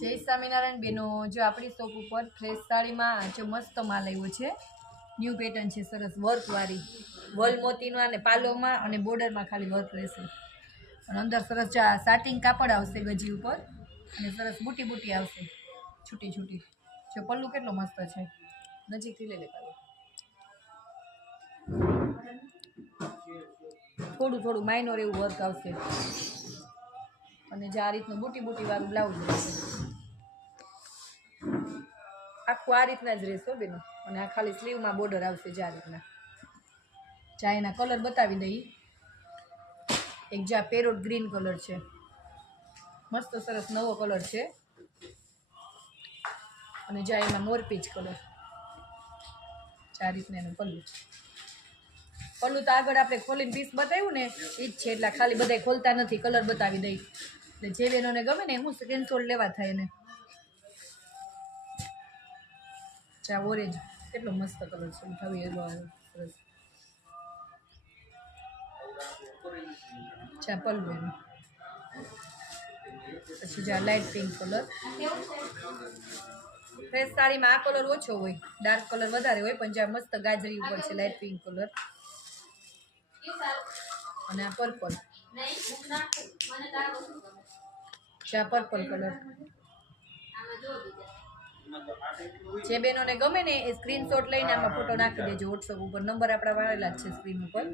જય સ્વામિનારાયણ બેનો, જો આપણી શોપ ઉપર ફ્રેશ સાડીમાં જો મસ્ત માલ આવ્યો છે. ન્યૂ પેટર્ન છે, સરસ વર્કવાળી, વલ મોતીનો અને પાલોમાં અને બોર્ડરમાં ખાલી વર્ક રહેશે. અને અંદર સરસ સાટિંગ કાપડ આવશે ગજી ઉપર અને સરસ બુટી બુટી આવશે, છૂટી છૂટી. જો પલ્લું કેટલો મસ્ત છે, નજીકથી લઈ લે પાલો. થોડું થોડું માઇનોર એવું વર્ક આવશે અને જે આ રીતનું બુટી બુટી વાળું બ્લાઉઝ રહેશે. આખું આ રીતના જ રહેશે બેનો. અને આ ખાલી સ્લીવમાં બોર્ડર આવશે જે આ રીતના. જા એના કલર બતાવી દઈ. એક જા પેરોટ ગ્રીન કલર છે, મસ્ત સરસ નવો કલર છે. અને જા એમાં મોરપીચ કલર. આ રીતના એનું પલ્લું. પલ્લું તો આગળ આપણે ખોલીને પીસ બતાવ્યું ને એ જ છે, એટલે ખાલી બધા ખોલતા નથી, કલર બતાવી દઈ. એટલે જે બેનોને ગમે ને હું સ્ક્રીનશોટ લેવા થાય એને. ચા ઓરેન્જ કેટલો મસ્ત કલર છે, ઉઠાવી એવો સરસ. ચા પલ્લું એનું. પછી જા લાઇટ પિંક કલર. ફ્રેશ સાડીમાં આ કલર ઓછો હોય, ડાર્ક કલર વધારે હોય, પણ જ્યાં મસ્ત ગાજરી ઉપર છે લાઇટ પિંક કલર. અને આ પર્પલ, ચા પર્પલ કલર. જે બેનોને ગમે ને એ સ્ક્રીનશોટ લઈને આમાં ફોટો નાખી દેજો વોટ્સઅપ ઉપર. નંબર આપણા વાળેલા જ છે સ્ક્રીન ઉપર.